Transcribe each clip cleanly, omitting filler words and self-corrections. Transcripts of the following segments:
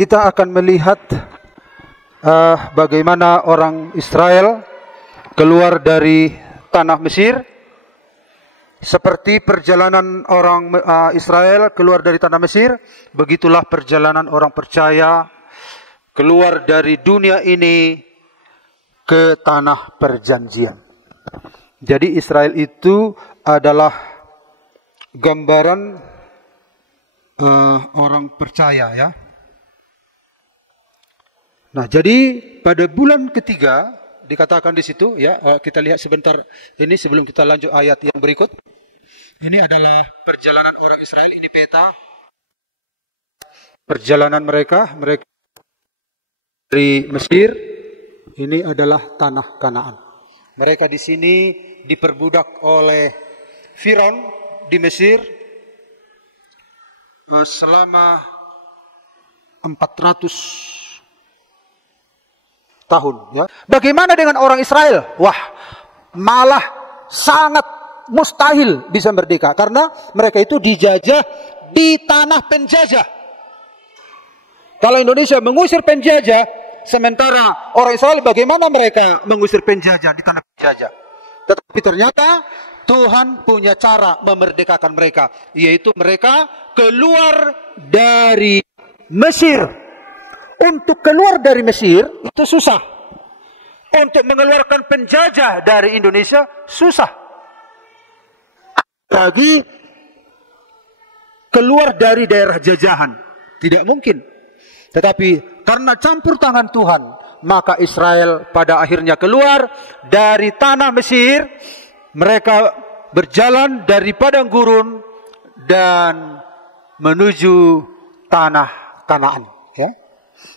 kita akan melihat bagaimana orang Israel keluar dari tanah Mesir. Seperti perjalanan orang Israel keluar dari tanah Mesir, begitulah perjalanan orang percaya keluar dari dunia ini ke tanah perjanjian. Jadi Israel itu adalah gambaran orang percaya, ya. Nah, jadi pada bulan ketiga dikatakan di situ, ya, kita lihat sebentar ini sebelum kita lanjut ayat yang berikut. Ini adalah perjalanan orang Israel, ini peta perjalanan mereka dari Mesir. Ini adalah tanah Kanaan. Mereka di sini diperbudak oleh Firaun di Mesir selama 400 tahun, ya. Bagaimana dengan orang Israel? Wah, malah sangat mustahil bisa merdeka karena mereka itu dijajah di tanah penjajah. Kalau Indonesia mengusir penjajah, sementara orang Israel bagaimana mereka mengusir penjajah di tanah penjajah? Tetapi ternyata Tuhan punya cara memerdekakan mereka, yaitu mereka keluar dari Mesir. Untuk keluar dari Mesir itu susah. Untuk mengeluarkan penjajah dari Indonesia susah. Lagi keluar dari daerah jajahan tidak mungkin. Tetapi karena campur tangan Tuhan, maka Israel pada akhirnya keluar dari tanah Mesir. Mereka berjalan dari padang gurun dan menuju tanah Kanaan, ya.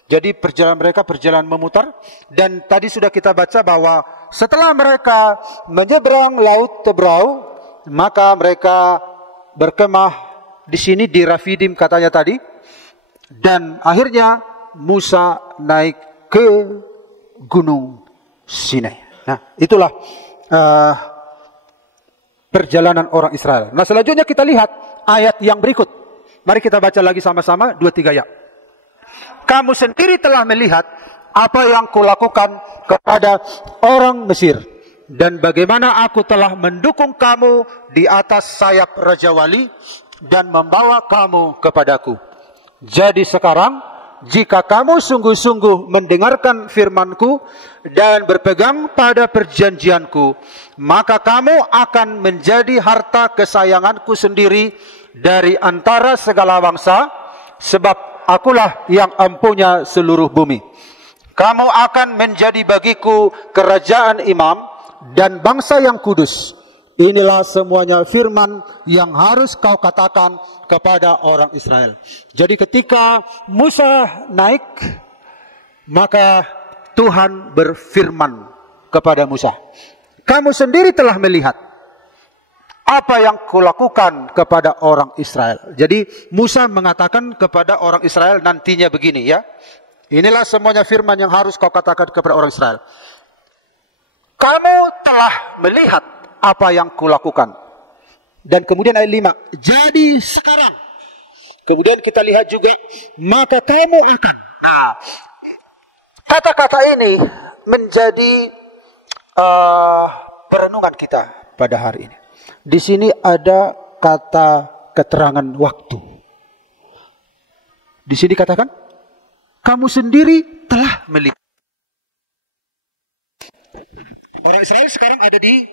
Jadi perjalanan mereka perjalanan memutar. Dan tadi sudah kita baca bahwa setelah mereka menyeberang laut Tebrau, maka mereka berkemah di sini di Rafidim katanya tadi. Dan akhirnya Musa naik ke Gunung Sinai. Nah, itulah perjalanan orang Israel. Nah, selanjutnya kita lihat ayat yang berikut. Mari kita baca lagi sama-sama 2-3 ayat. Kamu sendiri telah melihat apa yang kulakukan kepada orang Mesir, dan bagaimana aku telah mendukung kamu di atas sayap Raja Wali dan membawa kamu kepadaku. Jadi sekarang, jika kamu sungguh-sungguh mendengarkan firmanku dan berpegang pada perjanjianku, maka kamu akan menjadi harta kesayanganku sendiri dari antara segala bangsa, sebab akulah yang empunya seluruh bumi. Kamu akan menjadi bagiku kerajaan imam dan bangsa yang kudus. Inilah semuanya firman yang harus kau katakan kepada orang Israel. Jadi ketika Musa naik, maka Tuhan berfirman kepada Musa, kamu sendiri telah melihat apa yang kulakukan kepada orang Israel. Jadi Musa mengatakan kepada orang Israel nantinya begini, ya. Inilah semuanya firman yang harus kau katakan kepada orang Israel. Kamu telah melihat apa yang kulakukan. Dan kemudian ayat 5. Jadi sekarang. Kemudian kita lihat juga, maka kamu akan. Nah, kata-kata ini menjadi perenungan kita pada hari ini. Di sini ada kata keterangan waktu. Di sini katakan, kamu sendiri telah melihat. Orang Israel sekarang ada di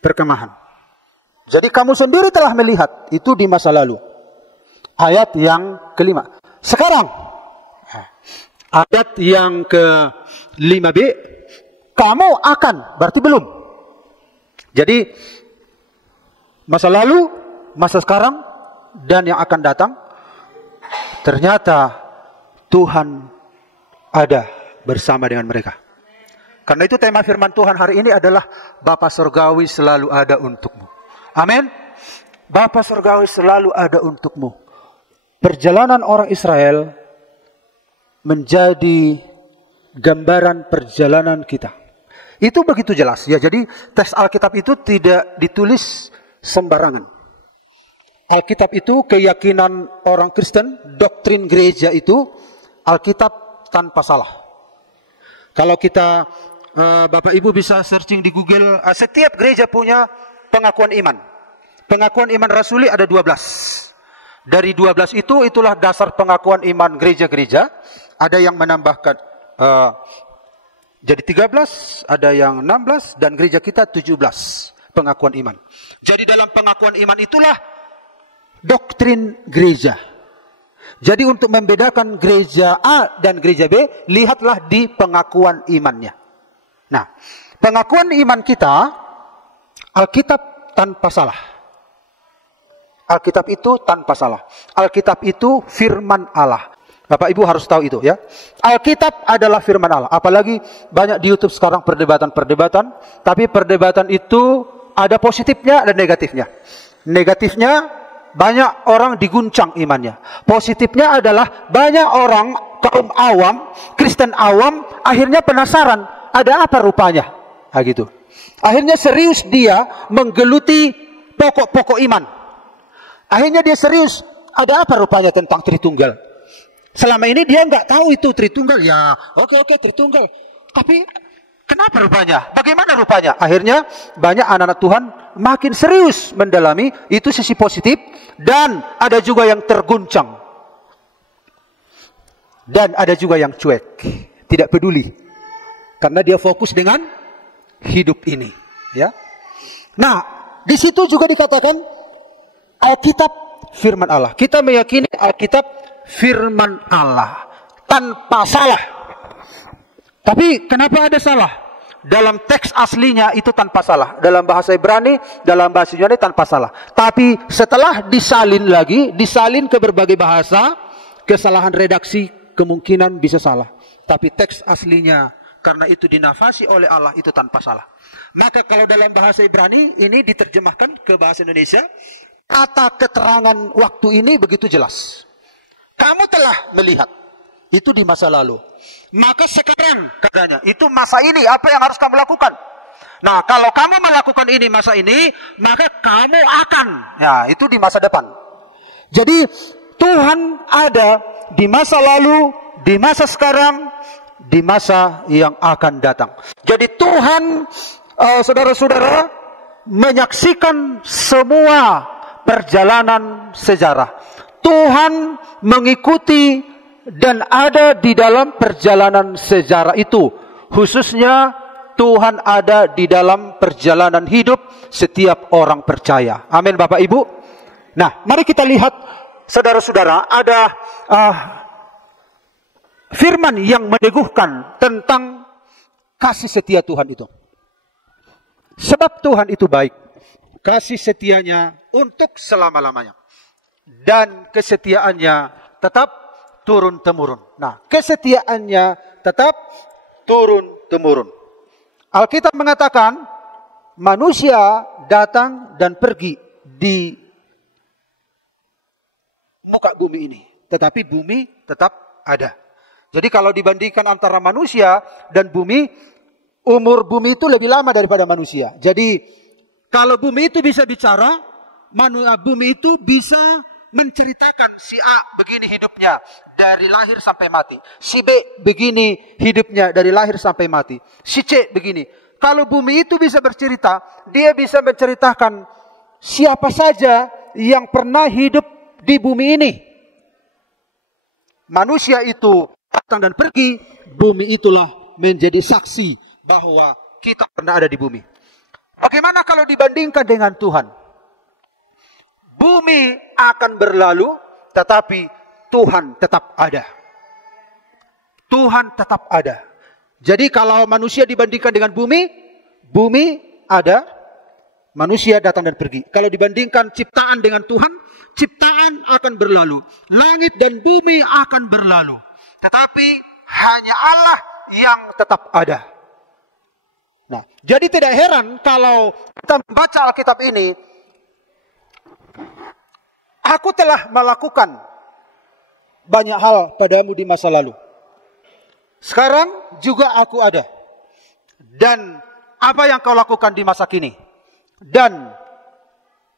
perkemahan. Jadi kamu sendiri telah melihat, itu di masa lalu. Ayat yang kelima. Sekarang, ayat yang ke-5b, kamu akan, berarti belum. Jadi masa lalu, masa sekarang, dan yang akan datang, ternyata Tuhan ada bersama dengan mereka. Karena itu tema firman Tuhan hari ini adalah Bapa Surgawi selalu ada untukmu. Amin. Bapa Surgawi selalu ada untukmu. Perjalanan orang Israel menjadi gambaran perjalanan kita. Itu begitu jelas, ya. Jadi teks Alkitab itu tidak ditulis sembarangan. Alkitab itu keyakinan orang Kristen, doktrin gereja itu Alkitab tanpa salah. Kalau kita, Bapak Ibu bisa searching di Google, setiap gereja punya pengakuan iman. Pengakuan iman rasuli ada 12. Dari 12 itulah dasar pengakuan iman gereja-gereja. Ada yang menambahkan jadi 13, ada yang 16, dan gereja kita 17 pengakuan iman. Jadi dalam pengakuan iman itulah doktrin gereja. Jadi untuk membedakan gereja A dan gereja B, lihatlah di pengakuan imannya. Nah, pengakuan iman kita, Alkitab tanpa salah. Alkitab itu tanpa salah. Alkitab itu firman Allah. Bapak Ibu harus tahu itu ya. Alkitab adalah firman Allah. Apalagi banyak di YouTube sekarang perdebatan-perdebatan. Tapi perdebatan itu ada positifnya dan negatifnya. Negatifnya, banyak orang diguncang imannya. Positifnya adalah banyak orang kaum awam, Kristen awam, akhirnya penasaran, ada apa rupanya? Nah, gitu. Akhirnya serius dia menggeluti pokok-pokok iman. Akhirnya dia serius, ada apa rupanya tentang Tritunggal? Selama ini dia nggak tahu itu Tritunggal. Ya, oke Tritunggal. Tapi kenapa rupanya? Bagaimana rupanya? Akhirnya banyak anak-anak Tuhan makin serius mendalami, itu sisi positif. Dan ada juga yang terguncang. Dan ada juga yang cuek, tidak peduli. Karena dia fokus dengan hidup ini. Ya. Nah, di situ juga dikatakan Alkitab firman Allah. Kita meyakini Alkitab firman Allah tanpa salah. Tapi kenapa ada salah? Dalam teks aslinya itu tanpa salah. Dalam bahasa Ibrani, dalam bahasa Yunani tanpa salah. Tapi setelah disalin ke berbagai bahasa, kesalahan redaksi kemungkinan bisa salah. Tapi teks aslinya, karena itu dinafasi oleh Allah, itu tanpa salah. Maka kalau dalam bahasa Ibrani ini diterjemahkan ke bahasa Indonesia, kata keterangan waktu ini begitu jelas. Kamu telah melihat. Itu di masa lalu. Maka sekarang katanya, itu masa ini, apa yang harus kamu lakukan? Nah, kalau kamu melakukan ini masa ini, maka kamu akan. Ya, itu di masa depan. Jadi, Tuhan ada di masa lalu, di masa sekarang, di masa yang akan datang. Jadi Tuhan, saudara-saudara, menyaksikan semua perjalanan sejarah. Tuhan mengikuti dan ada di dalam perjalanan sejarah itu. Khususnya Tuhan ada di dalam perjalanan hidup setiap orang percaya. Amin Bapak Ibu. Nah, mari kita lihat saudara-saudara, ada firman yang meneguhkan tentang kasih setia Tuhan itu. Sebab Tuhan itu baik. Kasih setianya untuk selama-lamanya. Dan kesetiaannya tetap turun-temurun. Nah, kesetiaannya tetap turun-temurun. Alkitab mengatakan, manusia datang dan pergi di muka bumi ini. Tetapi bumi tetap ada. Jadi kalau dibandingkan antara manusia dan bumi, umur bumi itu lebih lama daripada manusia. Jadi, kalau bumi itu bisa bicara, bumi itu bisa menceritakan si A begini hidupnya dari lahir sampai mati. Si B begini hidupnya dari lahir sampai mati. Si C begini. Kalau bumi itu bisa bercerita, dia bisa menceritakan siapa saja yang pernah hidup di bumi ini. Manusia itu datang dan pergi, bumi itulah menjadi saksi bahwa kita pernah ada di bumi. Bagaimana kalau dibandingkan dengan Tuhan? Bumi akan berlalu, tetapi Tuhan tetap ada. Tuhan tetap ada. Jadi kalau manusia dibandingkan dengan bumi, bumi ada, manusia datang dan pergi. Kalau dibandingkan ciptaan dengan Tuhan, ciptaan akan berlalu. Langit dan bumi akan berlalu. Tetapi hanya Allah yang tetap ada. Nah, jadi tidak heran kalau kita membaca Alkitab ini, aku telah melakukan banyak hal padamu di masa lalu. Sekarang juga aku ada. Dan apa yang kau lakukan di masa kini? Dan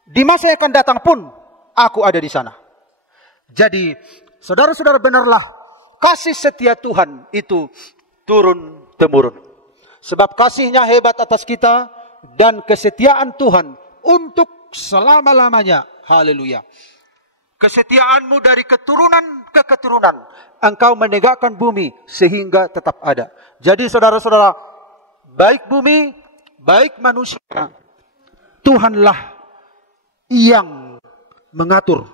di masa yang akan datang pun aku ada di sana. Jadi, saudara-saudara, benarlah kasih setia Tuhan itu turun-temurun. Sebab kasihnya hebat atas kita dan kesetiaan Tuhan untuk selama-lamanya. Haleluya. Kesetiaanmu dari keturunan ke keturunan. Engkau menegakkan bumi sehingga tetap ada. Jadi saudara-saudara, baik bumi, baik manusia, Tuhanlah yang mengatur.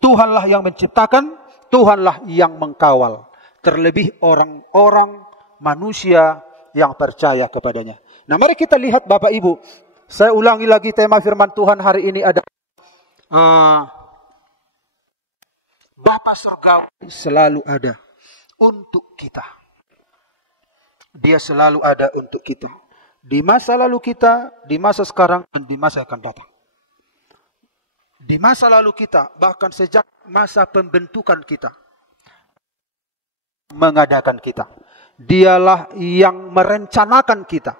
Tuhanlah yang menciptakan, Tuhanlah yang mengkawal. Terlebih orang-orang manusia yang percaya kepadanya. Nah, mari kita lihat Bapak Ibu. Saya ulangi lagi tema firman Tuhan hari ini ada Bapa surgawi selalu ada untuk kita. Dia selalu ada untuk kita. Di masa lalu kita, di masa sekarang, dan di masa akan datang. Di masa lalu kita, bahkan sejak masa pembentukan kita, mengadakan kita. Dialah yang merencanakan kita.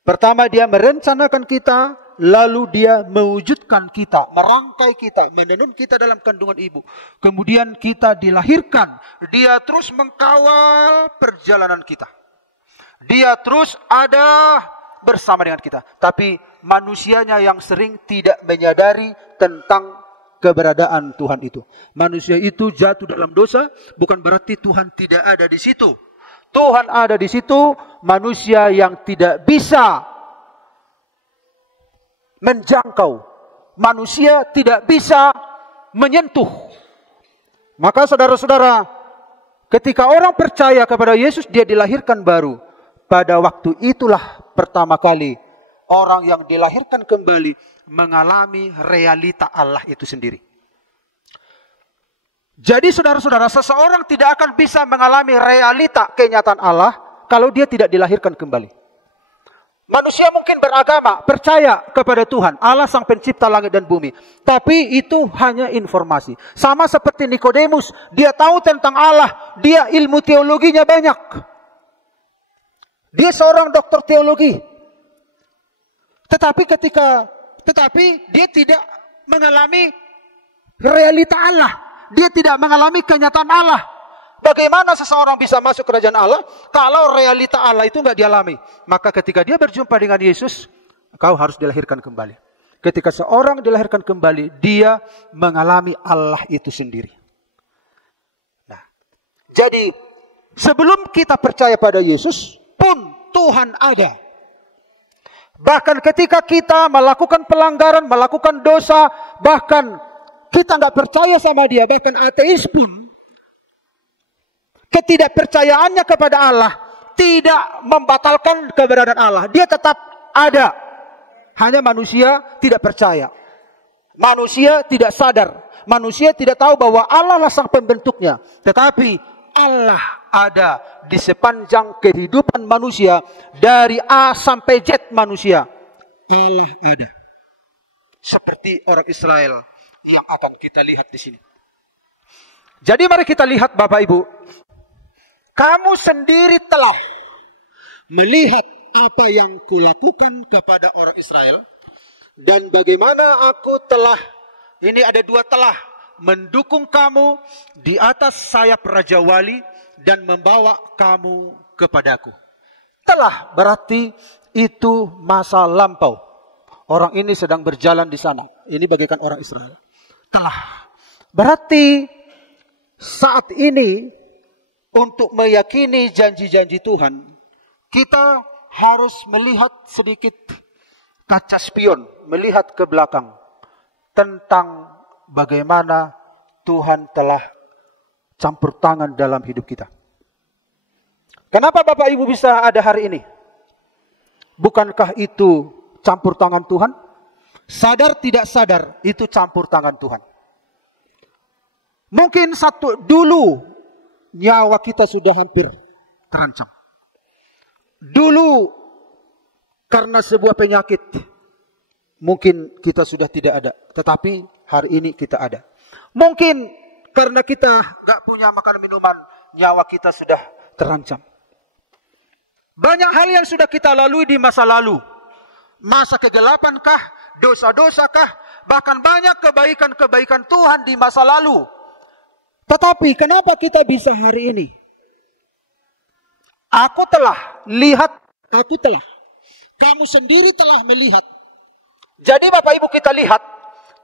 Pertama dia merencanakan kita, lalu dia mewujudkan kita, merangkai kita, menenun kita dalam kandungan ibu. Kemudian kita dilahirkan, dia terus mengkawal perjalanan kita. Dia terus ada bersama dengan kita. Tapi manusianya yang sering tidak menyadari tentang keberadaan Tuhan itu. Manusia itu jatuh dalam dosa, bukan berarti Tuhan tidak ada di situ. Tuhan ada di situ, manusia yang tidak bisa menjangkau. Manusia tidak bisa menyentuh. Maka saudara-saudara, ketika orang percaya kepada Yesus, dia dilahirkan baru. Pada waktu itulah pertama kali orang yang dilahirkan kembali mengalami realita Allah itu sendiri. Jadi saudara-saudara, seseorang tidak akan bisa mengalami realita kenyataan Allah kalau dia tidak dilahirkan kembali. Manusia mungkin beragama, percaya kepada Tuhan, Allah sang pencipta langit dan bumi. Tapi itu hanya informasi. Sama seperti Nikodemus, dia tahu tentang Allah, dia ilmu teologinya banyak. Dia seorang doktor teologi. Tetapi dia tidak mengalami realita Allah. Dia tidak mengalami kenyataan Allah. Bagaimana seseorang bisa masuk kerajaan Allah kalau realita Allah itu enggak dialami? Maka ketika dia berjumpa dengan Yesus, kau harus dilahirkan kembali. Ketika seorang dilahirkan kembali, dia mengalami Allah itu sendiri. Nah, jadi sebelum kita percaya pada Yesus pun Tuhan ada. Bahkan ketika kita melakukan pelanggaran, melakukan dosa, bahkan kita nggak percaya sama dia, bahkan ateis pun, ketidakpercayaannya kepada Allah tidak membatalkan keberadaan Allah. Dia tetap ada. Hanya manusia tidak percaya. Manusia tidak sadar. Manusia tidak tahu bahwa Allah lah sang pembentuknya. Tetapi Allah ada di sepanjang kehidupan manusia, dari A sampai Z manusia. Allah ada. Seperti orang Israel yang akan kita lihat di sini. Jadi mari kita lihat Bapak Ibu. Kamu sendiri telah melihat apa yang kulakukan kepada orang Israel. Dan bagaimana aku telah, ini ada dua telah, mendukung kamu di atas sayap Raja Wali dan membawa kamu kepadaku. Telah berarti itu masa lampau. Orang ini sedang berjalan di sana. Ini bagaikan orang Israel. Telah berarti saat ini untuk meyakini janji-janji Tuhan, kita harus melihat sedikit kaca spion, melihat ke belakang tentang bagaimana Tuhan telah campur tangan dalam hidup kita. Kenapa Bapak Ibu bisa ada hari ini? Bukankah itu campur tangan Tuhan? Sadar tidak sadar, itu campur tangan Tuhan. Mungkin dulu nyawa kita sudah hampir terancam. Dulu karena sebuah penyakit mungkin kita sudah tidak ada, tetapi hari ini kita ada. Mungkin karena kita gak punya makanan minuman, nyawa kita sudah terancam. Banyak hal yang sudah kita lalui di masa lalu. Masa kegelapankah, dosa-dosakah, Bahkan banyak kebaikan-kebaikan Tuhan di masa lalu. Tetapi kenapa kita bisa hari ini? Aku telah lihat, kamu sendiri telah melihat. Jadi Bapak Ibu kita lihat,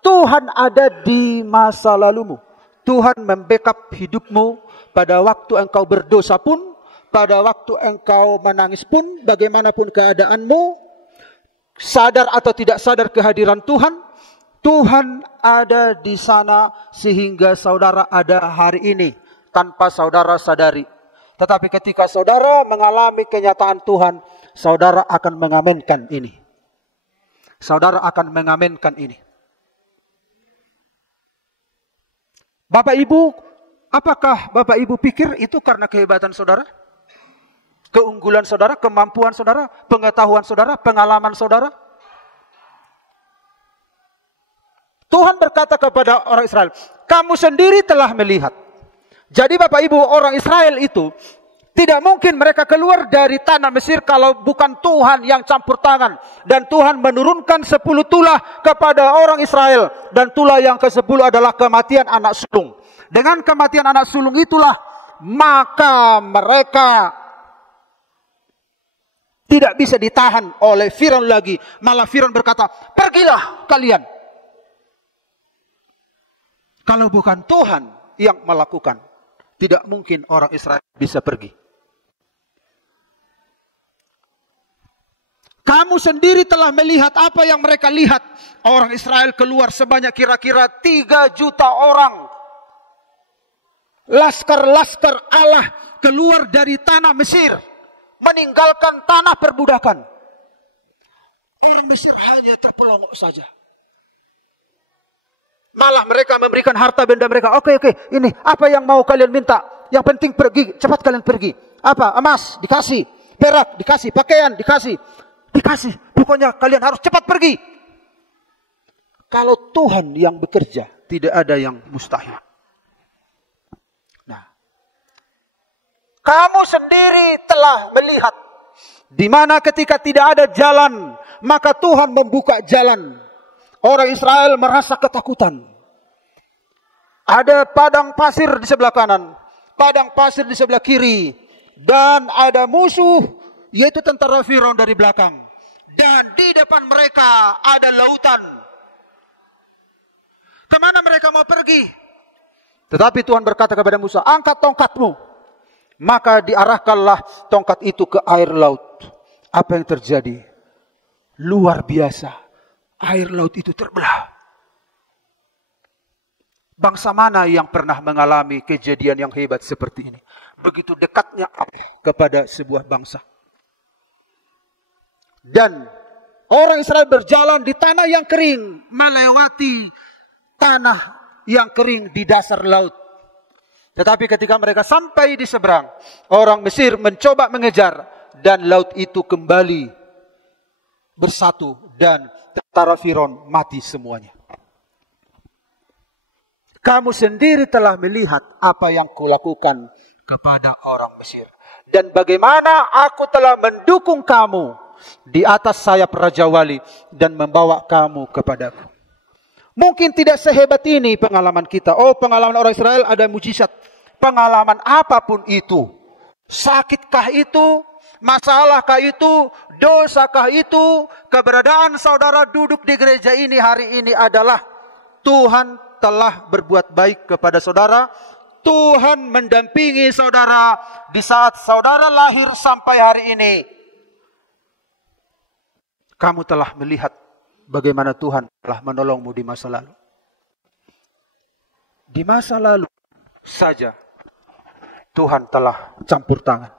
Tuhan ada di masa lalumu. Tuhan membackup hidupmu pada waktu engkau berdosa pun, pada waktu engkau menangis pun, bagaimanapun keadaanmu, sadar atau tidak sadar kehadiran Tuhan, Tuhan ada di sana sehingga saudara ada hari ini tanpa saudara sadari. Tetapi ketika saudara mengalami kenyataan Tuhan, saudara akan mengamenkan ini. Saudara akan mengamenkan ini. Bapak Ibu, apakah Bapak Ibu pikir itu karena kehebatan saudara? Keunggulan saudara, kemampuan saudara, pengetahuan saudara, pengalaman saudara? Tuhan berkata kepada orang Israel, kamu sendiri telah melihat. Jadi Bapak Ibu, orang Israel itu tidak mungkin mereka keluar dari tanah Mesir kalau bukan Tuhan yang campur tangan. Dan Tuhan menurunkan 10 tulah kepada orang Israel. Dan tulah yang ke-10 adalah kematian anak sulung. Dengan kematian anak sulung itulah, maka mereka tidak bisa ditahan oleh Firaun lagi. Malah Firaun berkata, pergilah kalian. Kalau bukan Tuhan yang melakukan, tidak mungkin orang Israel bisa pergi. Kamu sendiri telah melihat apa yang mereka lihat. Orang Israel keluar sebanyak kira-kira 3 juta orang. Laskar-laskar Allah keluar dari tanah Mesir. Meninggalkan tanah perbudakan. Orang Mesir hanya terpelongok saja. Malah mereka memberikan harta benda mereka. Oke, ini apa yang mau kalian minta? Yang penting pergi, cepat kalian pergi. Apa? Emas dikasih, perak dikasih, pakaian dikasih. Pokoknya kalian harus cepat pergi. Kalau Tuhan yang bekerja, tidak ada yang mustahil. Nah, kamu sendiri telah melihat di mana ketika tidak ada jalan, maka Tuhan membuka jalan. Orang Israel merasa ketakutan. Ada padang pasir di sebelah kanan, padang pasir di sebelah kiri, dan ada musuh, yaitu tentara Firaun dari belakang. Dan di depan mereka ada lautan. Kemana mereka mau pergi? Tetapi Tuhan berkata kepada Musa, angkat tongkatmu. Maka diarahkanlah tongkat itu ke air laut. Apa yang terjadi? Luar biasa. Air laut itu terbelah. Bangsa mana yang pernah mengalami kejadian yang hebat seperti ini? Begitu dekatnya Allah kepada sebuah bangsa. Dan orang Israel berjalan di tanah yang kering, melewati tanah yang kering di dasar laut. Tetapi ketika mereka sampai di seberang, orang Mesir mencoba mengejar, dan laut itu kembali bersatu, dan tentara Firaun mati semuanya. Kamu sendiri telah melihat apa yang kulakukan kepada orang Mesir. Dan bagaimana aku telah mendukung kamu di atas sayap Raja Wali dan membawa kamu kepadaku. Mungkin tidak sehebat ini pengalaman kita. Oh, pengalaman orang Israel ada mujizat. Pengalaman apapun itu. Sakitkah itu? Masalahkah itu? Dosakah itu? Keberadaan saudara duduk di gereja ini hari ini adalah Tuhan telah berbuat baik kepada saudara. Tuhan mendampingi saudara di saat saudara lahir sampai hari ini. Kamu telah melihat bagaimana Tuhan telah menolongmu di masa lalu. Di masa lalu saja Tuhan telah campur tangan.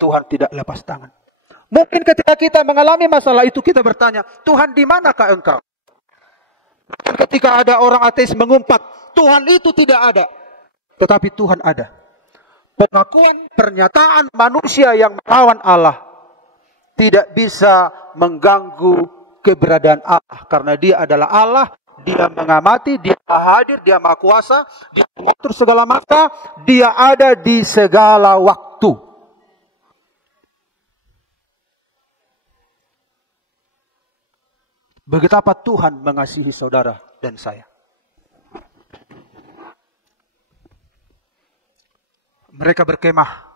Tuhan tidak lepas tangan. Mungkin ketika kita mengalami masalah itu kita bertanya, Tuhan di manakah engkau? Dan ketika ada orang ateis mengumpat, Tuhan itu tidak ada. Tetapi Tuhan ada. Pengakuan pernyataan manusia yang melawan Allah tidak bisa mengganggu keberadaan Allah. Karena dia adalah Allah, dia mengamati, dia hadir, dia maha kuasa, dia mengatur segala masa, dia ada di segala waktu. Betapa Tuhan mengasihi saudara. dan saya. Mereka berkemah.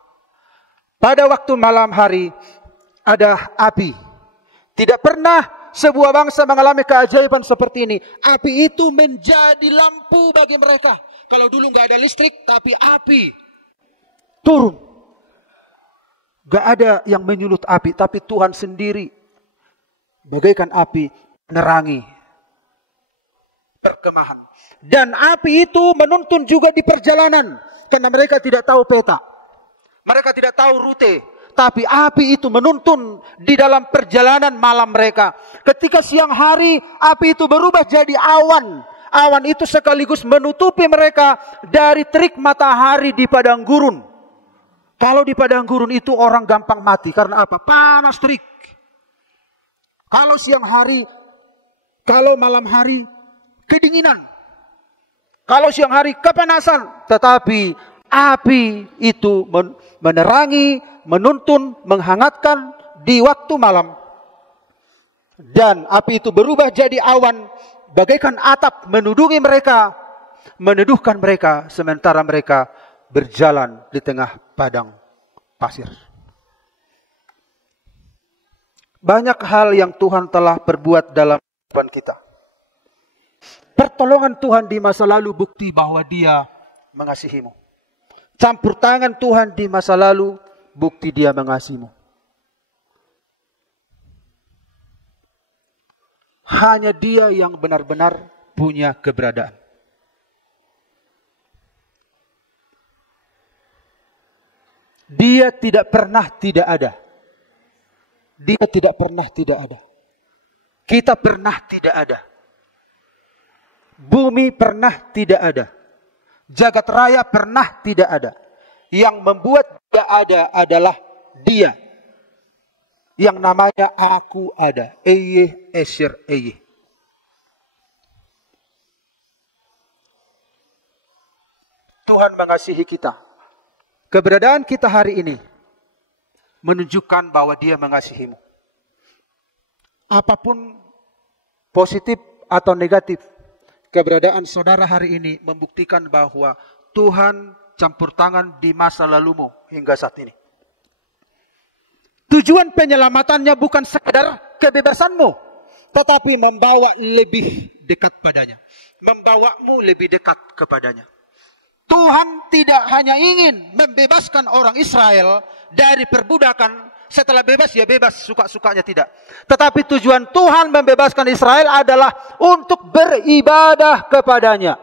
Pada waktu malam hari ada api. Tidak pernah sebuah bangsa mengalami keajaiban seperti ini. Api itu menjadi lampu bagi mereka. Kalau dulu nggak ada listrik, tapi api turun. Gak ada yang menyulut api, tapi Tuhan sendiri bagaikan api menerangi perkemahan. Dan api itu menuntun juga di perjalanan, karena mereka tidak tahu peta, mereka tidak tahu rute, tapi api itu menuntun di dalam perjalanan malam mereka. Ketika siang hari, api itu berubah jadi awan. Awan itu sekaligus menutupi mereka dari terik matahari di padang gurun. Kalau di padang gurun itu orang gampang mati. Karena apa? Panas terik. Kalau siang hari, kalau malam hari, kedinginan. Kalau siang hari, kepanasan. Tetapi api itu menerangi, menuntun, menghangatkan di waktu malam. Dan api itu berubah jadi awan, bagaikan atap menudungi mereka, meneduhkan mereka, sementara mereka berjalan di tengah padang pasir. Banyak hal yang Tuhan telah perbuat dalam kehidupan kita. Pertolongan Tuhan di masa lalu bukti bahwa Dia mengasihimu. Campur tangan Tuhan di masa lalu bukti Dia mengasihimu. Hanya Dia yang benar-benar punya keberadaan. Dia tidak pernah tidak ada. Dia tidak pernah tidak ada. Kita pernah tidak ada. Bumi pernah tidak ada. Jagat raya pernah tidak ada. Yang membuat tidak ada adalah Dia. Yang namanya Aku ada. Eye Esher Eye. Tuhan mengasihi kita. Keberadaan kita hari ini menunjukkan bahwa Dia mengasihimu. Apapun positif atau negatif, keberadaan saudara hari ini membuktikan bahwa Tuhan campur tangan di masa lalumu hingga saat ini. Tujuan penyelamatannya bukan sekedar kebebasanmu, tetapi membawa lebih dekat padanya. Membawamu lebih dekat kepadanya. Tuhan tidak hanya ingin membebaskan orang Israel dari perbudakan, setelah bebas ya bebas, suka-sukanya tidak. Tetapi tujuan Tuhan membebaskan Israel adalah untuk beribadah kepadanya.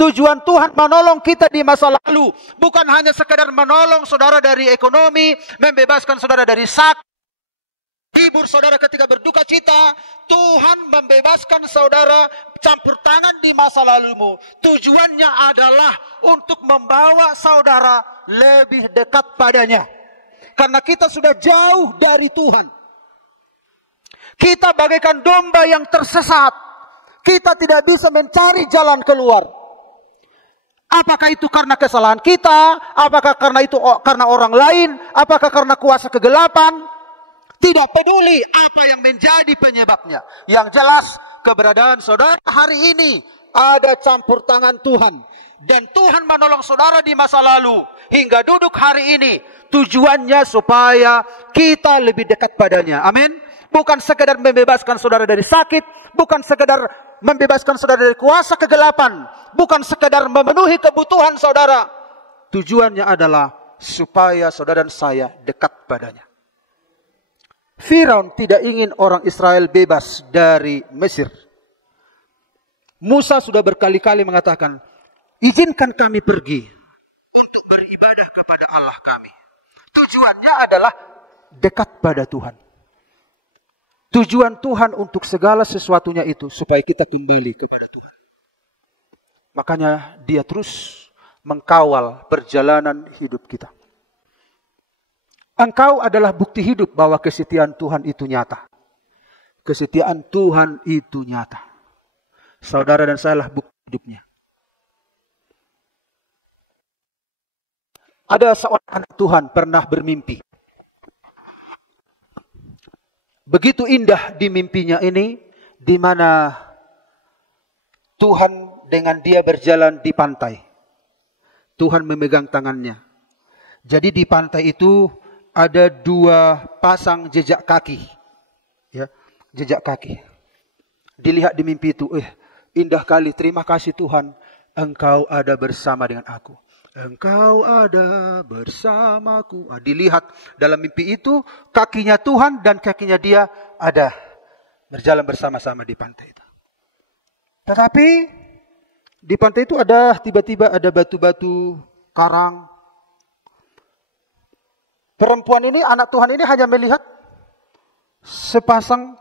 Tujuan Tuhan menolong kita di masa lalu bukan hanya sekedar menolong saudara dari ekonomi, membebaskan saudara dari sakit, hibur saudara ketika berduka cita. Tuhan membebaskan saudara campur tangan di masa lalumu. Tujuannya adalah untuk membawa saudara lebih dekat padanya. Karena kita sudah jauh dari Tuhan. Kita bagaikan domba yang tersesat. Kita tidak bisa mencari jalan keluar. Apakah itu karena kesalahan kita? Apakah karena itu karena orang lain? Apakah karena kuasa kegelapan? Tidak peduli apa yang menjadi penyebabnya. Yang jelas keberadaan saudara hari ini ada campur tangan Tuhan. Dan Tuhan menolong saudara di masa lalu hingga duduk hari ini. Tujuannya supaya kita lebih dekat padanya. Amin. Bukan sekedar membebaskan saudara dari sakit. Bukan sekedar membebaskan saudara dari kuasa kegelapan. Bukan sekedar memenuhi kebutuhan saudara. Tujuannya adalah supaya saudara dan saya dekat padanya. Firaun tidak ingin orang Israel bebas dari Mesir. Musa sudah berkali-kali mengatakan, izinkan kami pergi untuk beribadah kepada Allah kami. Tujuannya adalah dekat pada Tuhan. Tujuan Tuhan untuk segala sesuatunya itu supaya kita kembali kepada Tuhan. Makanya Dia terus mengkawal perjalanan hidup kita. Engkau adalah bukti hidup bahwa kesetiaan Tuhan itu nyata. Kesetiaan Tuhan itu nyata. Saudara dan saya lah bukti hidupnya. Ada seorang anak Tuhan pernah bermimpi. Begitu indah di mimpinya ini, di mana Tuhan dengan dia berjalan di pantai. Tuhan memegang tangannya. Jadi di pantai itu ada 2 pasang jejak kaki. Ya, jejak kaki. Dilihat di mimpi itu, indah kali, terima kasih Tuhan, Engkau ada bersama dengan aku. Engkau ada bersamaku. Dilihat dalam mimpi itu, kakinya Tuhan dan kakinya dia ada berjalan bersama-sama di pantai itu. Tetapi di pantai itu tiba-tiba ada batu-batu, karang. Perempuan ini, anak Tuhan ini hanya melihat sepasang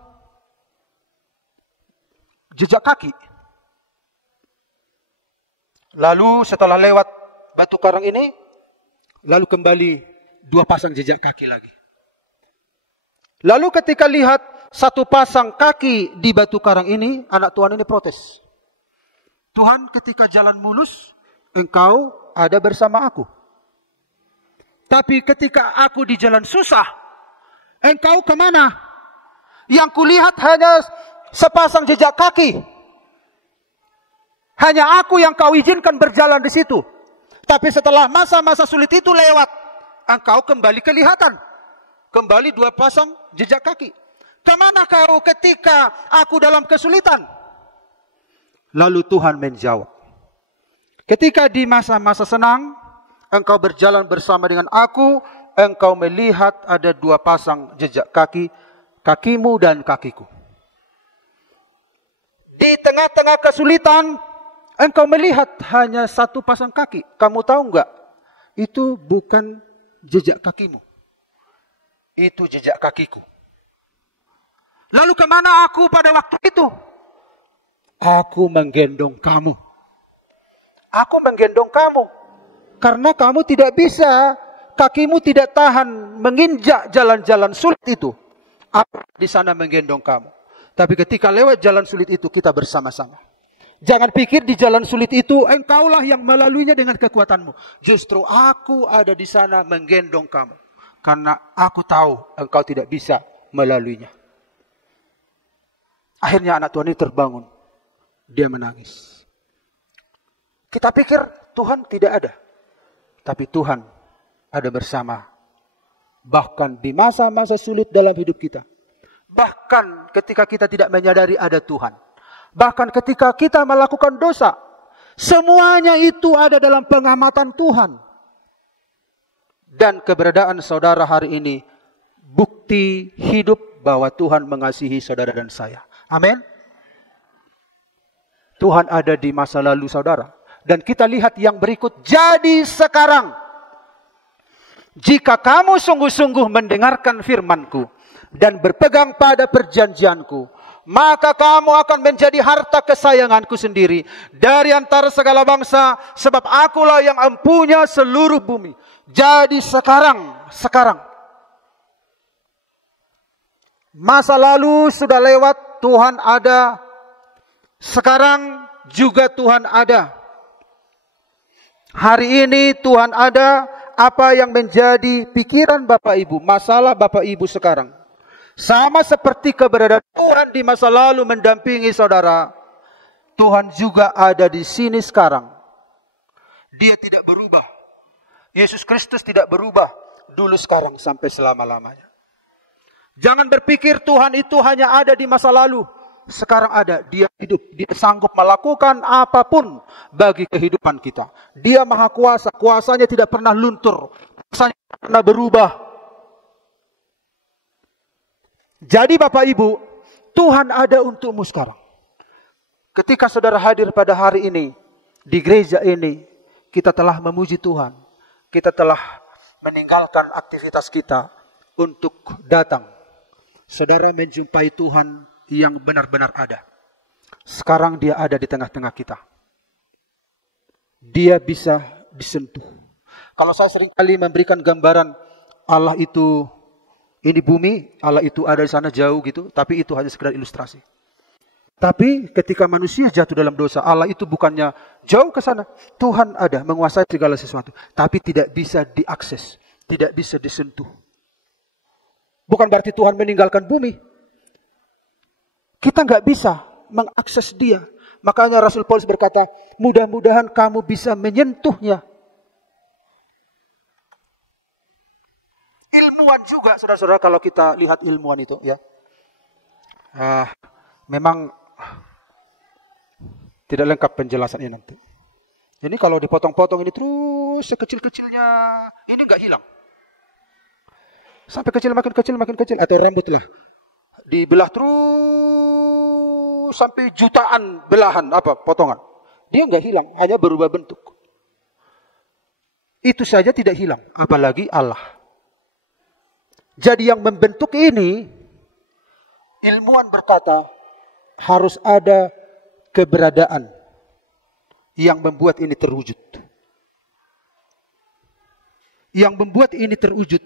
jejak kaki. Lalu setelah lewat batu karang ini, lalu kembali 2 pasang jejak kaki lagi. Lalu ketika lihat 1 pasang kaki di batu karang ini, anak Tuhan ini protes. Tuhan, ketika jalan mulus, Engkau ada bersama aku. Tapi ketika aku di jalan susah, Engkau kemana? Yang kulihat hanya sepasang jejak kaki. Hanya aku yang kau izinkan berjalan di situ. Tapi setelah masa-masa sulit itu lewat, Engkau kembali kelihatan. Kembali 2 pasang jejak kaki. Kemana kau ketika aku dalam kesulitan? Lalu Tuhan menjawab. Ketika di masa-masa senang, engkau berjalan bersama dengan aku, engkau melihat ada 2 pasang jejak kaki, kakimu dan kakiku. Di tengah-tengah kesulitan, engkau melihat hanya 1 pasang kaki. Kamu tahu enggak? Itu bukan jejak kakimu. Itu jejak kakiku. Lalu kemana aku pada waktu itu? Aku menggendong kamu. Aku menggendong kamu. Karena kamu tidak bisa, kakimu tidak tahan menginjak jalan-jalan sulit itu. Aku di sana menggendong kamu. Tapi ketika lewat jalan sulit itu, kita bersama-sama. Jangan pikir di jalan sulit itu, engkaulah yang melaluinya dengan kekuatanmu. Justru aku ada di sana menggendong kamu. Karena aku tahu engkau tidak bisa melaluinya. Akhirnya anak Tuhan ini terbangun. Dia menangis. Kita pikir Tuhan tidak ada. Tapi Tuhan ada bersama. Bahkan di masa-masa sulit dalam hidup kita. Bahkan ketika kita tidak menyadari ada Tuhan. Bahkan ketika kita melakukan dosa. Semuanya itu ada dalam pengamatan Tuhan. Dan keberadaan saudara hari ini. Bukti hidup bahwa Tuhan mengasihi saudara dan saya. Amin. Tuhan ada di masa lalu saudara. Dan kita lihat yang berikut. Jadi sekarang. Jika kamu sungguh-sungguh mendengarkan firman-Ku. Dan berpegang pada perjanjian-Ku. Maka kamu akan menjadi harta kesayangan-Ku sendiri. Dari antara segala bangsa. Sebab akulah yang empunya seluruh bumi. Jadi sekarang. Masa lalu sudah lewat. Tuhan ada. Sekarang juga Tuhan ada. Hari ini Tuhan ada. Apa yang menjadi pikiran Bapak Ibu, masalah Bapak Ibu sekarang. Sama seperti keberadaan Tuhan di masa lalu mendampingi saudara. Tuhan juga ada di sini sekarang. Dia tidak berubah. Yesus Kristus tidak berubah. Dulu, sekarang, sampai selama-lamanya. Jangan berpikir Tuhan itu hanya ada di masa lalu. Sekarang ada, dia hidup, dia sanggup melakukan apapun bagi kehidupan kita. Dia maha kuasa, kuasanya tidak pernah luntur, kuasanya tidak pernah berubah. Jadi Bapak Ibu, Tuhan ada untukmu sekarang. Ketika saudara hadir pada hari ini, di gereja ini, kita telah memuji Tuhan. Kita telah meninggalkan aktivitas kita untuk datang. Saudara menjumpai Tuhan yang benar-benar ada. Sekarang dia ada di tengah-tengah kita. Dia bisa disentuh. Kalau saya seringkali memberikan gambaran Allah itu ini bumi, Allah itu ada di sana jauh gitu, tapi itu hanya sekedar ilustrasi. Tapi ketika manusia jatuh dalam dosa, Allah itu bukannya jauh ke sana. Tuhan ada, menguasai segala sesuatu, tapi tidak bisa diakses, tidak bisa disentuh. Bukan berarti Tuhan meninggalkan bumi. Kita nggak bisa mengakses dia. Makanya Rasul Paulus berkata, mudah-mudahan kamu bisa menyentuhnya. Ilmuwan juga, saudara-saudara, kalau kita lihat ilmuwan itu, ya, memang tidak lengkap penjelasannya nanti. Ini kalau dipotong-potong ini terus sekecil-kecilnya, ini nggak hilang. Sampai kecil makin kecil, atau rambut lah. Dibelah terus sampai jutaan belahan, potongan. Dia nggak hilang, hanya berubah bentuk. Itu saja tidak hilang, apalagi Allah. Jadi yang membentuk ini, ilmuwan berkata, harus ada keberadaan yang membuat ini terwujud. Yang membuat ini terwujud,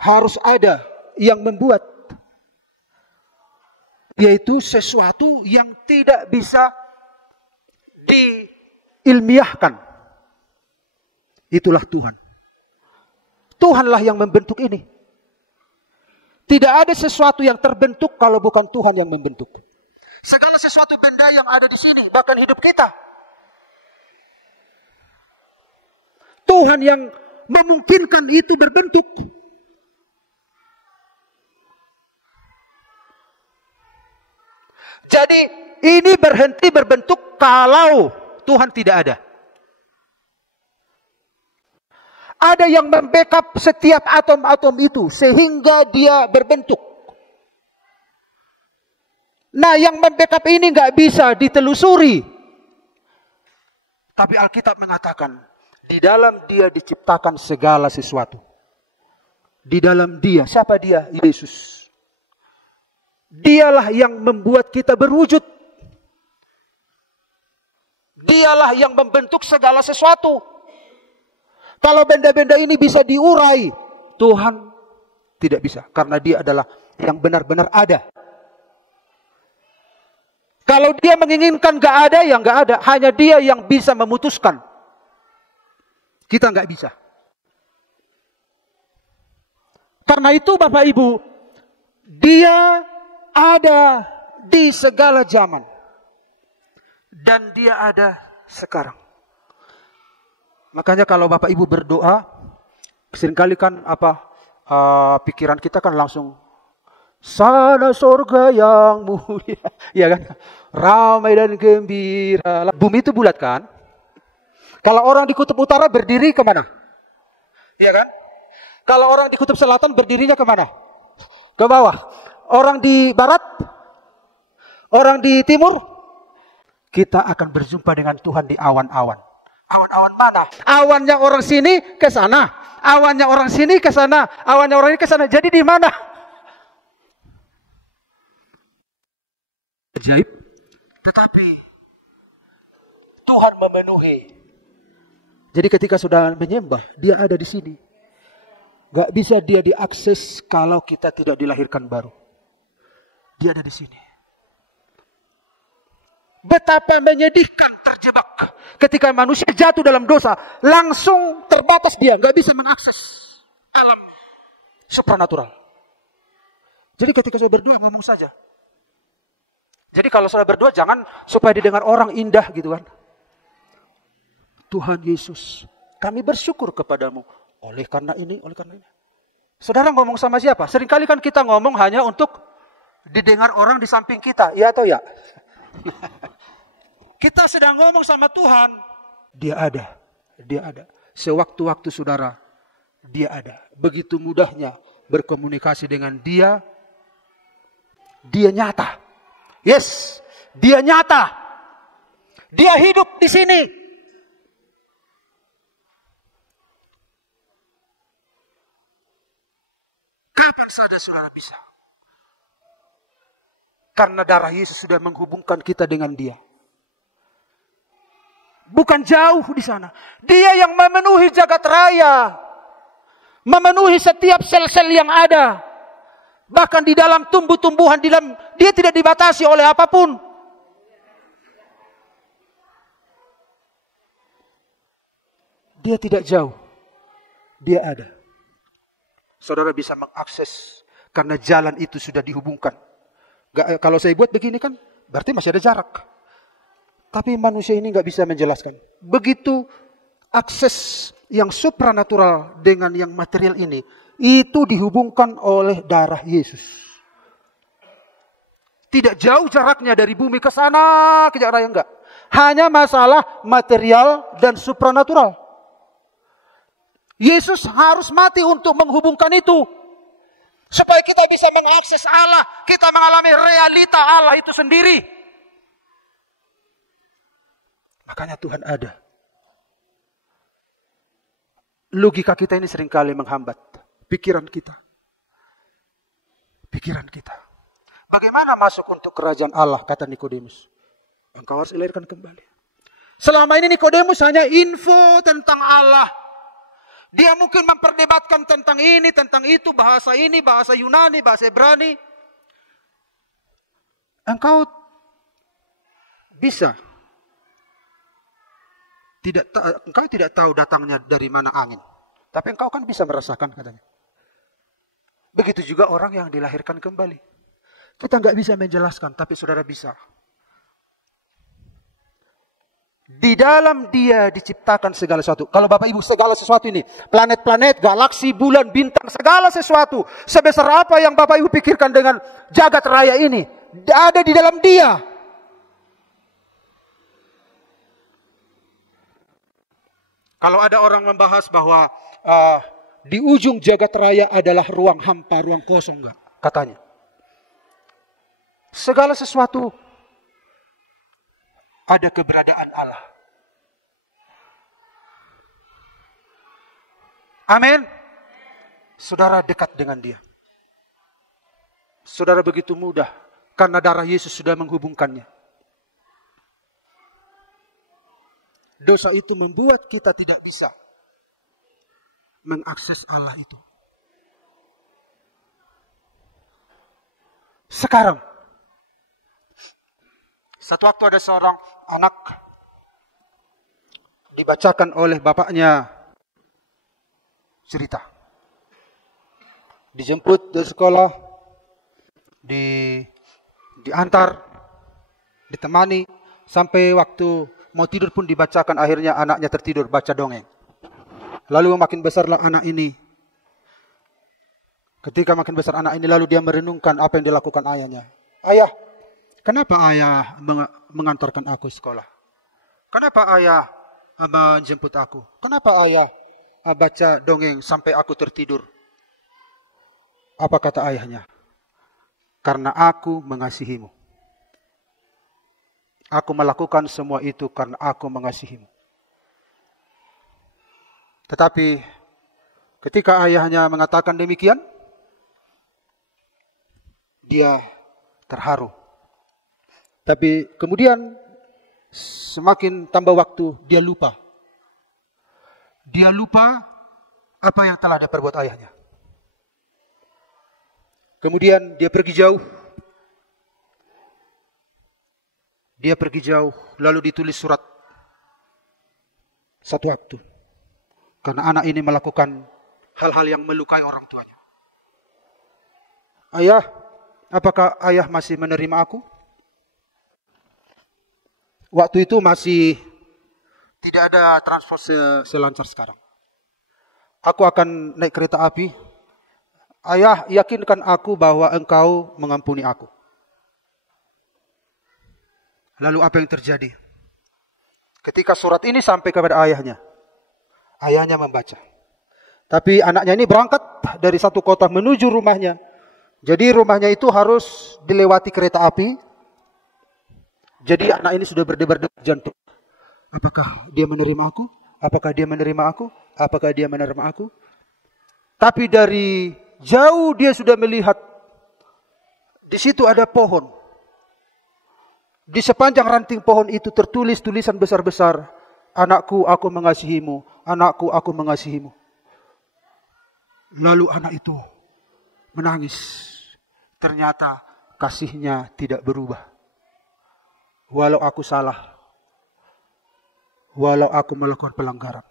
harus ada yang membuat, yaitu sesuatu yang tidak bisa diilmiahkan. Itulah Tuhan. Tuhanlah yang membentuk ini. Tidak ada sesuatu yang terbentuk kalau bukan Tuhan yang membentuk. Segala sesuatu benda yang ada di sini, bahkan hidup kita, Tuhan yang memungkinkan itu berbentuk. Jadi ini berhenti berbentuk kalau Tuhan tidak ada. Ada yang membackup setiap atom-atom itu sehingga dia berbentuk. Nah, yang membackup ini nggak bisa ditelusuri. Tapi Alkitab mengatakan, di dalam dia diciptakan segala sesuatu. Di dalam dia, siapa dia? Yesus. Dialah yang membuat kita berwujud. Dialah yang membentuk segala sesuatu. Kalau benda-benda ini bisa diurai, Tuhan tidak bisa. Karena dia adalah yang benar-benar ada. Kalau dia menginginkan gak ada, ya gak ada. Hanya dia yang bisa memutuskan. Kita gak bisa. Karena itu Bapak Ibu, dia ada di segala zaman. Dan dia ada sekarang. Makanya kalau Bapak Ibu berdoa, seringkali kan pikiran kita kan langsung sana surga yang mulia, ya kan? Ramai dan gembira. Bumi itu bulat kan? Kalau orang di kutub utara berdiri kemana? Iya kan? Kalau orang di kutub selatan berdirinya kemana? Ke bawah. Orang di barat? Orang di timur? Kita akan berjumpa dengan Tuhan di awan-awan. Awan-awan mana? Awannya orang sini ke sana. Awannya orang sini ke sana. Awannya orang ini ke sana. Jadi di mana? Ajaib. Tetapi Tuhan memenuhi. Jadi ketika sudah menyembah, dia ada di sini. Gak bisa dia diakses kalau kita tidak dilahirkan baru. Dia ada di sini. Betapa menyedihkan terjebak ketika manusia jatuh dalam dosa, langsung terbatas dia, nggak bisa mengakses alam supranatural. Jadi ketika saya berdoa ngomong saja. Jadi kalau saya berdoa jangan supaya didengar orang indah gitu kan. Tuhan Yesus, kami bersyukur kepadamu oleh karena ini, oleh karena ini. Saudara ngomong sama siapa? Seringkali kan kita ngomong hanya untuk didengar orang di samping kita, iya atau ya? Kita sedang ngomong sama Tuhan. Dia ada. Dia ada. Sewaktu-waktu saudara, dia ada. Begitu mudahnya berkomunikasi dengan dia. Dia nyata. Yes, dia nyata. Dia hidup di sini. Kapan saja saudara bisa? Karena darah Yesus sudah menghubungkan kita dengan dia. Bukan jauh di sana. Dia yang memenuhi jagat raya. Memenuhi setiap sel-sel yang ada. Bahkan di dalam tumbuh-tumbuhan, dia tidak dibatasi oleh apapun. Dia tidak jauh. Dia ada. Saudara bisa mengakses. Karena jalan itu sudah dihubungkan. Kalau saya buat begini kan, berarti masih ada jarak. Tapi manusia ini nggak bisa menjelaskan. Begitu akses yang supranatural dengan yang material ini, itu dihubungkan oleh darah Yesus. Tidak jauh jaraknya dari bumi ke sana, ke jarak raya, enggak. Hanya masalah material dan supranatural. Yesus harus mati untuk menghubungkan itu. Supaya kita bisa mengakses Allah, kita mengalami realita Allah itu sendiri. Makanya Tuhan ada. Logika kita ini seringkali menghambat pikiran kita. Pikiran kita. Bagaimana masuk untuk kerajaan Allah, kata Nikodemus. Engkau harus dilahirkan kembali. Selama ini Nikodemus hanya info tentang Allah. Dia mungkin memperdebatkan tentang ini, tentang itu, bahasa ini, bahasa Yunani, bahasa Ibrani. Engkau bisa. Engkau tidak tahu datangnya dari mana angin. Tapi engkau kan bisa merasakan, katanya. Begitu juga orang yang dilahirkan kembali. Kita nggak bisa menjelaskan, tapi saudara bisa. Di dalam dia diciptakan segala sesuatu. Kalau Bapak Ibu segala sesuatu ini, planet-planet, galaksi, bulan, bintang, segala sesuatu. Sebesar apa yang Bapak Ibu pikirkan dengan jagat raya ini, ada di dalam dia. Kalau ada orang membahas bahwa di ujung jagat raya adalah ruang hampa, ruang kosong, enggak, katanya. Segala sesuatu ada keberadaan Allah. Amin. Saudara dekat dengan dia. Saudara begitu mudah karena darah Yesus sudah menghubungkannya. Dosa itu membuat kita tidak bisa mengakses Allah itu. Sekarang, satu waktu ada seorang anak dibacakan oleh bapaknya cerita. Dijemput dari sekolah, diantar, ditemani, sampai waktu mau tidur pun dibacakan, akhirnya anaknya tertidur baca dongeng. Lalu makin besarlah anak ini. Ketika makin besar anak ini, lalu dia merenungkan apa yang dilakukan ayahnya. Ayah, kenapa ayah mengantarkan aku sekolah? Kenapa ayah menjemput aku? Kenapa ayah baca dongeng sampai aku tertidur? Apa kata ayahnya? Karena aku mengasihimu. Aku melakukan semua itu karena aku mengasihimu. Tetapi ketika ayahnya mengatakan demikian, dia terharu. Tapi kemudian semakin tambah waktu, dia lupa. Dia lupa apa yang telah diperbuat ayahnya. Kemudian dia pergi jauh. Dia pergi jauh, lalu ditulis surat. Satu waktu. Karena anak ini melakukan hal-hal yang melukai orang tuanya. Ayah, apakah ayah masih menerima aku? Waktu itu masih tidak ada transport selancar sekarang. Aku akan naik kereta api. Ayah, yakinkan aku bahwa engkau mengampuni aku. Lalu apa yang terjadi? Ketika surat ini sampai kepada ayahnya, ayahnya membaca. Tapi anaknya ini berangkat dari satu kota menuju rumahnya. Jadi rumahnya itu harus dilewati kereta api. Jadi anak ini sudah berdebar-debar jantung. Apakah dia menerima aku? Apakah dia menerima aku? Apakah dia menerima aku? Tapi dari jauh dia sudah melihat. Di situ ada pohon. Di sepanjang ranting pohon itu tertulis tulisan besar-besar. Anakku, aku mengasihimu. Anakku, aku mengasihimu. Lalu anak itu menangis. Ternyata kasihnya tidak berubah. Walau aku salah. Walau aku melakukan pelanggaran.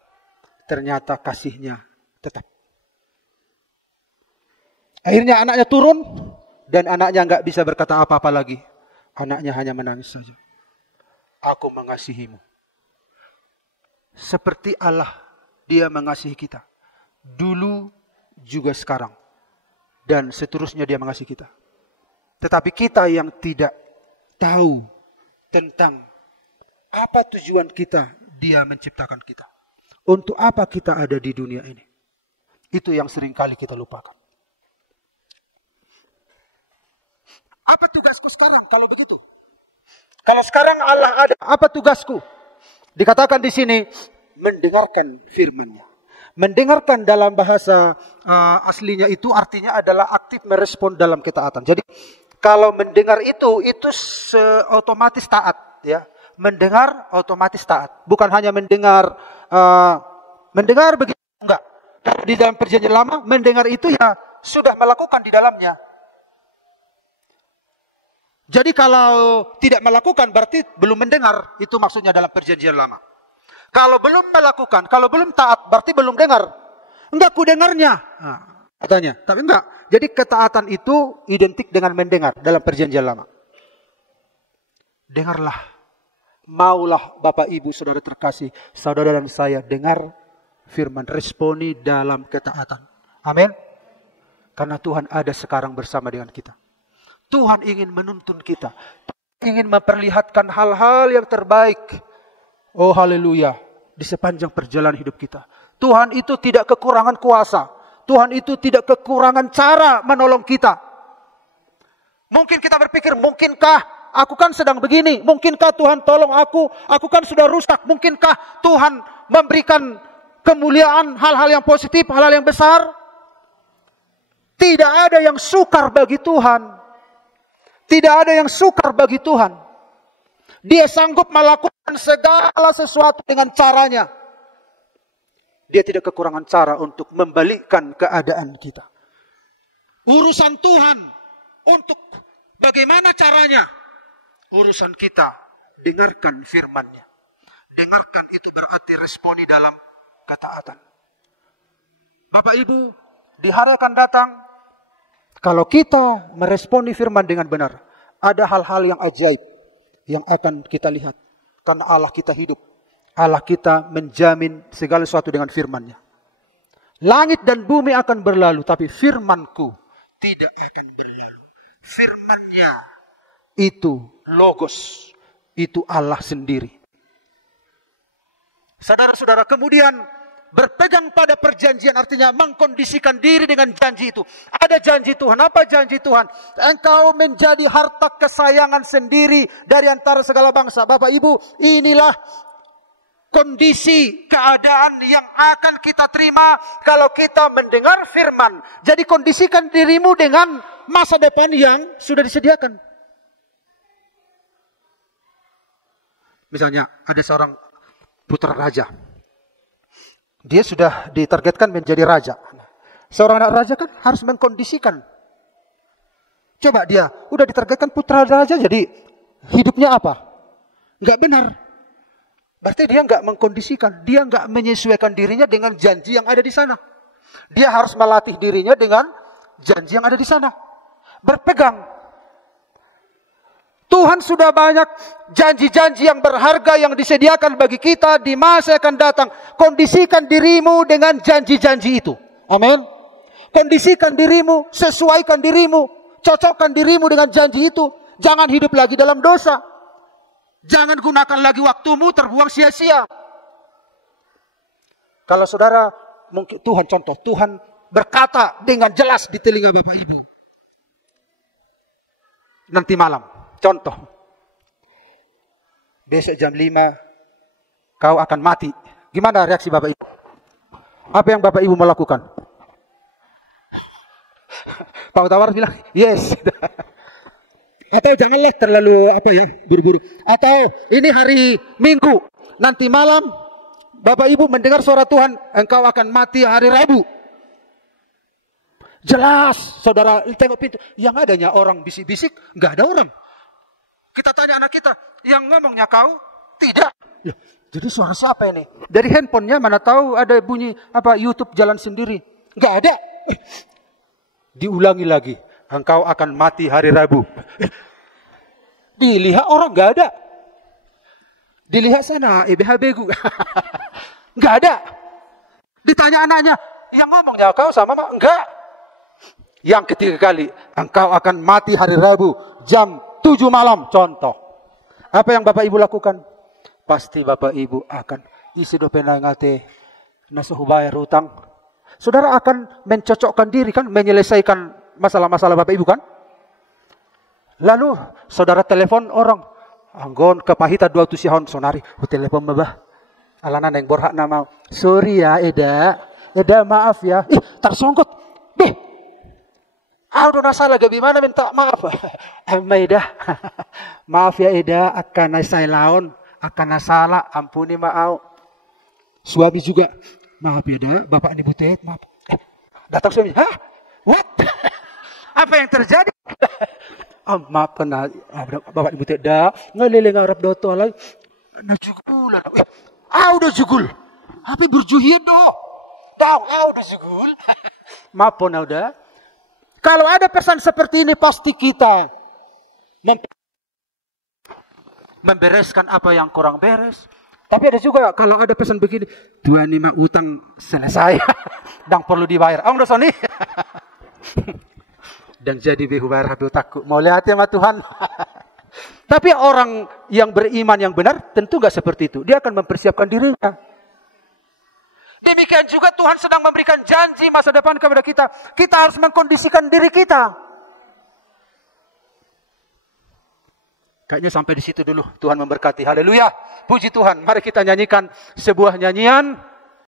Ternyata kasihnya tetap. Akhirnya anaknya turun. Dan anaknya nggak bisa berkata apa-apa lagi. Anaknya hanya menangis saja. aku mengasihimu. Seperti Allah, dia mengasihi kita. Dulu juga sekarang. Dan seterusnya dia mengasihi kita. Tetapi kita yang tidak tahu tentang apa tujuan kita, dia menciptakan kita. Untuk apa kita ada di dunia ini? Itu yang seringkali kita lupakan. Apa tugasku sekarang kalau begitu? Kalau sekarang Allah ada, apa tugasku? Dikatakan di sini, mendengarkan firman-Nya. Mendengarkan dalam bahasa aslinya itu artinya adalah aktif merespon dalam ketaatan. Jadi kalau mendengar itu otomatis taat, ya. Mendengar otomatis taat. Bukan hanya mendengar begitu, enggak. Di dalam perjanjian lama, mendengar itu ya sudah melakukan di dalamnya. Jadi kalau tidak melakukan berarti belum mendengar. Itu maksudnya dalam perjanjian lama. Kalau belum melakukan, kalau belum taat berarti belum dengar. Enggak, ku dengarnya. Nah, katanya. Tapi enggak. Jadi ketaatan itu identik dengan mendengar dalam perjanjian lama. Dengarlah. Maulah Bapak Ibu Saudara terkasih, saudara dan saya dengar firman, responi dalam ketaatan. Amin. Karena Tuhan ada sekarang bersama dengan kita. Tuhan ingin menuntun kita. Ingin memperlihatkan hal-hal yang terbaik. Oh haleluya. Di sepanjang perjalanan hidup kita. Tuhan itu tidak kekurangan kuasa. Tuhan itu tidak kekurangan cara menolong kita. Mungkin kita berpikir, mungkinkah aku kan sedang begini? Mungkinkah Tuhan tolong aku? Aku kan sudah rusak. Mungkinkah Tuhan memberikan kemuliaan, hal-hal yang positif, hal-hal yang besar? Tidak ada yang sukar bagi Tuhan. Tidak ada yang sukar bagi Tuhan. Dia sanggup melakukan segala sesuatu dengan caranya. Dia tidak kekurangan cara untuk membalikkan keadaan kita. Urusan Tuhan untuk bagaimana caranya? Urusan kita, dengarkan firman-Nya. Dengarkan itu berarti responi dalam ketaatan. Bapak Ibu, di hari akan datang, kalau kita meresponi firman dengan benar, ada hal-hal yang ajaib yang akan kita lihat. Karena Allah kita hidup. Allah kita menjamin segala sesuatu dengan firman-Nya. Langit dan bumi akan berlalu, tapi firman-Ku tidak akan berlalu. Firman-Nya itu logos, itu Allah sendiri. Saudara-saudara, kemudian berpegang pada perjanjian artinya mengkondisikan diri dengan janji itu. Ada janji Tuhan. Apa janji Tuhan? Engkau menjadi harta kesayangan sendiri dari antara segala bangsa. Bapak Ibu, inilah kondisi keadaan yang akan kita terima kalau kita mendengar firman. Jadi kondisikan dirimu dengan masa depan yang sudah disediakan. Misalnya ada seorang putra raja. Dia sudah ditargetkan menjadi raja. Seorang anak raja kan harus mengkondisikan. Coba dia udah ditargetkan putra raja, jadi hidupnya apa? Enggak benar. Berarti dia enggak mengkondisikan. Dia enggak menyesuaikan dirinya dengan janji yang ada di sana. Dia harus melatih dirinya dengan janji yang ada di sana. Berpegang. Tuhan sudah banyak janji-janji yang berharga yang disediakan bagi kita di masa yang akan datang. Kondisikan dirimu dengan janji-janji itu. Amin. Kondisikan dirimu, sesuaikan dirimu, cocokkan dirimu dengan janji itu. Jangan hidup lagi dalam dosa. Jangan gunakan lagi waktumu terbuang sia-sia. Kalau saudara, mungkin Tuhan berkata dengan jelas di telinga Bapak Ibu. Nanti malam. Contoh, besok jam 5 kau akan mati. Gimana reaksi Bapak Ibu? Apa yang Bapak Ibu mau lakukan? Pak Tawar bilang, yes. Atau janganlah terlalu buru-buru. Atau ini hari Minggu, nanti malam Bapak Ibu mendengar suara Tuhan, engkau akan mati hari Rabu. Jelas, saudara tengok pintu. Yang adanya orang bisik-bisik, nggak ada orang. Kita tanya anak kita, yang ngomongnya kau? Tidak. Ya, jadi suara siapa ini? Dari handphonenya mana tahu ada bunyi YouTube jalan sendiri. Nggak ada. Diulangi lagi, engkau akan mati hari Rabu. Dilihat orang nggak ada. Dilihat sana, EBH begu. Enggak ada. Ditanya anaknya, yang ngomongnya kau sama mak? Enggak. Yang ketiga kali, engkau akan mati hari Rabu jam 7 malam. Contoh. Apa yang Bapak Ibu lakukan? Pasti Bapak Ibu akan isi dopena ngate nasuh bayar hutang. Saudara akan mencocokkan diri kan, menyelesaikan masalah-masalah Bapak Ibu kan? Lalu saudara telepon orang, anggon kepahita 200 sihon sonari, telepon babah. Alana yang berhak nama, sorry ya Eda maaf ya. Tersongkot. Udah nasalah gimana minta maaf. Eda, maaf ya Eda, akan saya laon, akan nasalah, ampuni maaf. Suami juga, maaf ya Eda, bapak ini butet, maaf. Datang suami, hah? What? Apa yang terjadi? Maaf kena, bapak ibu tidak, ngeliling Arab doto lagi, najugulan. Udah jugul, tapi berjuhid doh, udah jugul. Maaf pun udah. Kalau ada pesan seperti ini pasti kita membereskan apa yang kurang beres. Tapi ada juga kalau ada pesan begini, Tuhan ini mah utang selesai, dan perlu dibayar. Dosa nih. Dan jadi behubar hadu takut. Mau lihat ya sama Tuhan. Tapi orang yang beriman yang benar tentu gak seperti itu. Dia akan mempersiapkan dirinya. Demikian juga Tuhan sedang memberikan janji masa depan kepada kita. Kita harus mengkondisikan diri kita. Kayaknya sampai di situ dulu. Tuhan memberkati. Haleluya. Puji Tuhan. Mari kita nyanyikan sebuah nyanyian.